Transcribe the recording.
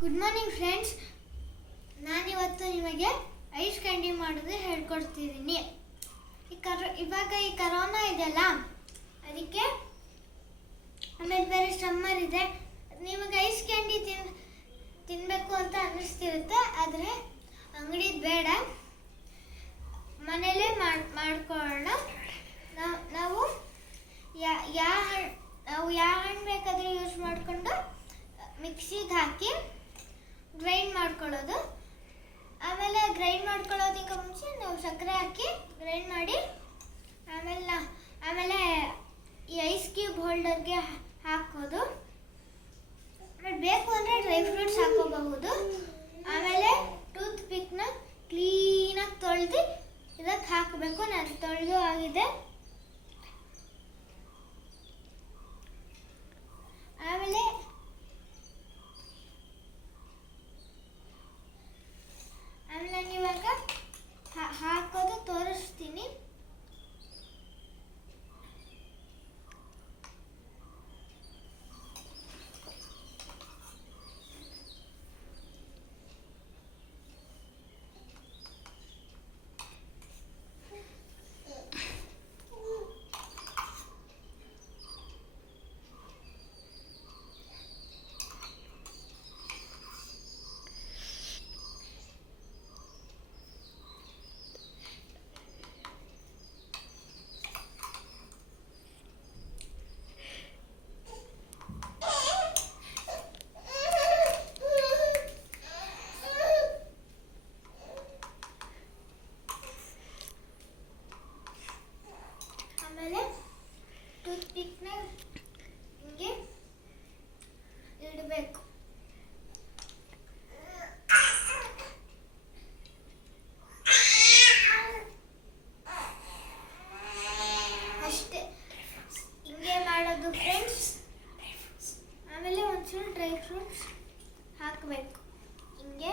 Good morning friends. ನಾನಿವತ್ತು ನಿಮಗೆ ice candy ಮಾಡೋದು ಹೇಳ್ಕೊಡ್ತಿದ್ದೀನಿ. ಇವಾಗ ಈ ಕರೋನಾ ಇದೆಯಲ್ಲ, ಅದಕ್ಕೆ ಆಮೇಲೆ ಬೇರೆ ಸಮ್ಮರ್ ಇದೆ. ನಿಮಗೆ ಐಸ್ ಕ್ಯಾಂಡಿ ತಿನ್ನಬೇಕು ಅಂತ ಅನ್ನಿಸ್ತಿರುತ್ತೆ, ಆದರೆ ಅಂಗಡಿದು ಬೇಡ, ಮನೇಲೇ ಮಾಡ್ಕೊಳ್ಳೋಣ. ನಾವು ಯಾವ ಹಣ್ಣು ಬೇಕಾದರೂ ಯೂಸ್ ಮಾಡಿಕೊಂಡು ಮಿಕ್ಸಿಗೆ ಹಾಕಿ ಗ್ರೈಂಡ್ ಮಾಡ್ಕೊಳ್ಳೋದು. ಆಮೇಲೆ ಗ್ರೈಂಡ್ ಮಾಡ್ಕೊಳ್ಳೋದಕ್ಕೆ ಮುಂಚೆ ನಾವು ಸಕ್ಕರೆ ಹಾಕಿ ಗ್ರೈಂಡ್ ಮಾಡಿ ಆಮೇಲೆ ಈ ಐಸ್ ಕ್ಯೂಬ್ ಹೋಲ್ಡರ್ಗೆ ಹಾಕೋದು. ಬೇಕು ಅಂದರೆ ಡ್ರೈ ಫ್ರೂಟ್ಸ್ ಹಾಕೋಬಹುದು. ಆಮೇಲೆ ಟೂತ್ ಪಿಕ್ನ ಕ್ಲೀನಾಗಿ ತೊಳೆದು ಇದಕ್ಕೆ ಹಾಕಬೇಕು. ನಾನು ತೊಳೆದು ಆಗಿದೆ. ಆಮೇಲೆ ಇವಾಗ ಹಾಕೋದು ತೋರಿಸ್ತೀನಿ. ಆಮೇಲೆ ಟೂತ್ ಪಿಕ್ನ ಹಿಂಗೆ ಇಡಬೇಕು. ಅಷ್ಟೇ, ಹಿಂಗೆ ಮಾಡೋದು ಫ್ರೆಂಡ್ಸ್. ಆಮೇಲೆ ಒಂಚೂರು ಡ್ರೈ ಫ್ರೂಟ್ಸ್ ಹಾಕಬೇಕು ಹಿಂಗೆ.